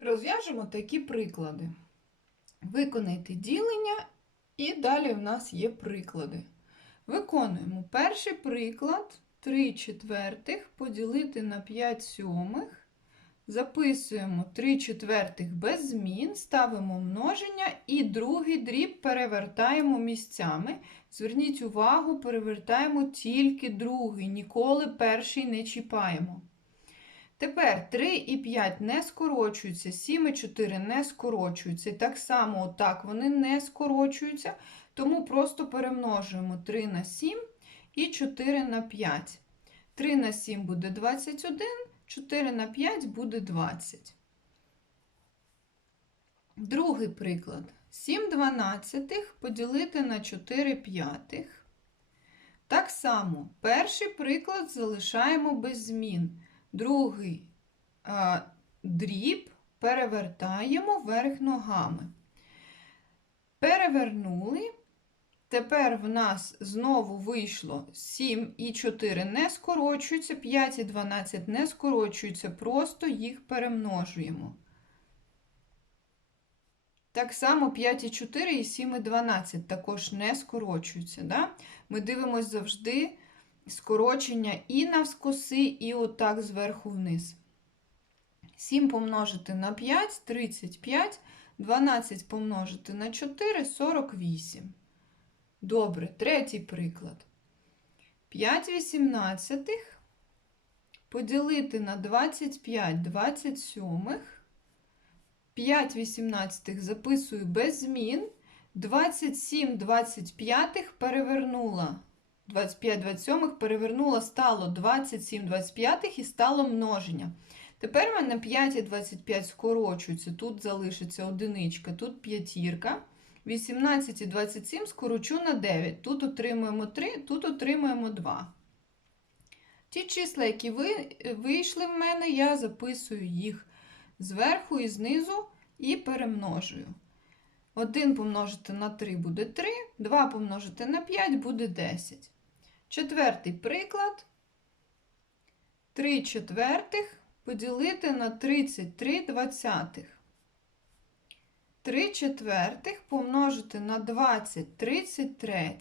Розв'яжемо такі приклади. Виконайте ділення, і далі в нас є приклади. Виконуємо перший приклад 3 четвертих поділити на 5 сьомих. Записуємо 3 четвертих без змін, ставимо множення і другий дріб перевертаємо місцями. Зверніть увагу, перевертаємо тільки другий, ніколи перший не чіпаємо. Тепер 3 і 5 не скорочуються, 7 і 4 не скорочуються. І так само отак вони не скорочуються, тому просто перемножуємо 3 на 7 і 4 на 5. 3 на 7 буде 21, 4 на 5 буде 20. Другий приклад. 7 дванадцятих поділити на 4 п'ятих. Так само, перший приклад залишаємо без змін. Другий а, дріб перевертаємо вверх ногами. Перевернули. Тепер в нас знову вийшло 7 і 4 не скорочуються, 5 і 12 не скорочуються, просто їх перемножуємо. Так само 5 і 4 і 7 і 12 також не скорочуються. Да? Ми дивимося завжди скорочення і навскоси, і отак зверху вниз. 7 помножити на 5 35, 12 помножити на 4 48. Добре, третій приклад. 5 вісімнадцятих поділити на 25 27. 5 вісімнадцятих записую без змін. 27 25 перевернула. 25 27 перевернула, стало 27 25 і стало множення. Тепер в мене 5 і 25 скорочуються. Тут залишиться одиничка, тут п'ятірка. 18 і 27 скорочу на 9. Тут отримуємо 3, тут отримуємо 2. Ті числа, які ви, вийшли в мене, я записую їх зверху і знизу і перемножую. 1 помножити на 3 буде 3, 2 помножити на 5 буде 10. Четвертий приклад. 3 четвертих поділити на 33 двадцятих. 3 четвертих помножити на 20 33.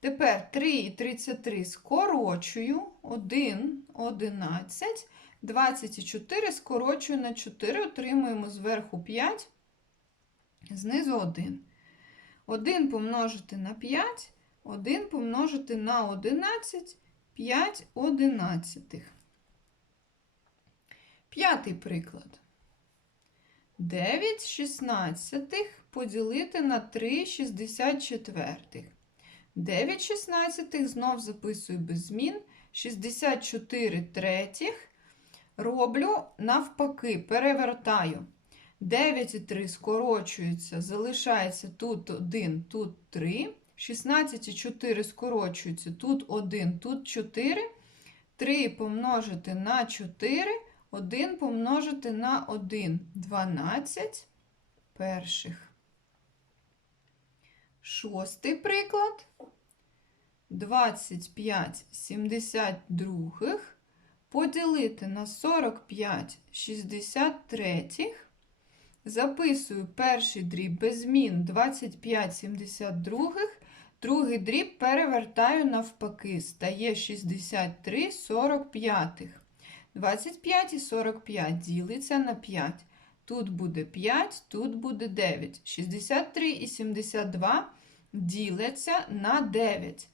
Тепер 3 і 33 скорочую, 1, 11, 24 скорочую на 4, отримуємо зверху 5, знизу 1. 1 помножити на 5, 1 помножити на 11, 5 одинадцятих. П'ятий приклад. 9 шістнадцятих поділити на 3 шістдесятчетвертих. 9 шістнадцятих знов записую без змін. 64 третіх роблю навпаки, перевертаю. 9 і 3 скорочуються, залишається тут 1, тут 3. 16 і 4 скорочуються, тут 1, тут 4. 3 помножити на 4. 1 помножити на 1 12 перших. Шостий приклад. 25 72 поділити на 45 63. Записую перший дріб без змін 25 72. Другий дріб перевертаю навпаки, стає 63 45. 25 і 45 ділиться на 5. Тут буде 5, тут буде 9. 63 і 72 діляться на 9.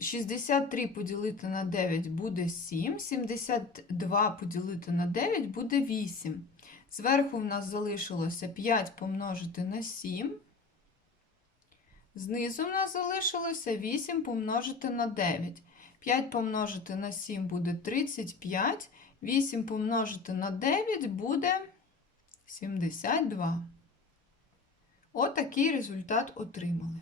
63 поділити на 9 буде 7, 72 поділити на 9 буде 8. Зверху в нас залишилося 5 помножити на 7. Знизу в нас залишилося 8 помножити на 9. 5 помножити на 7 буде 35, 8 помножити на 9 буде 72. Отакий результат отримали.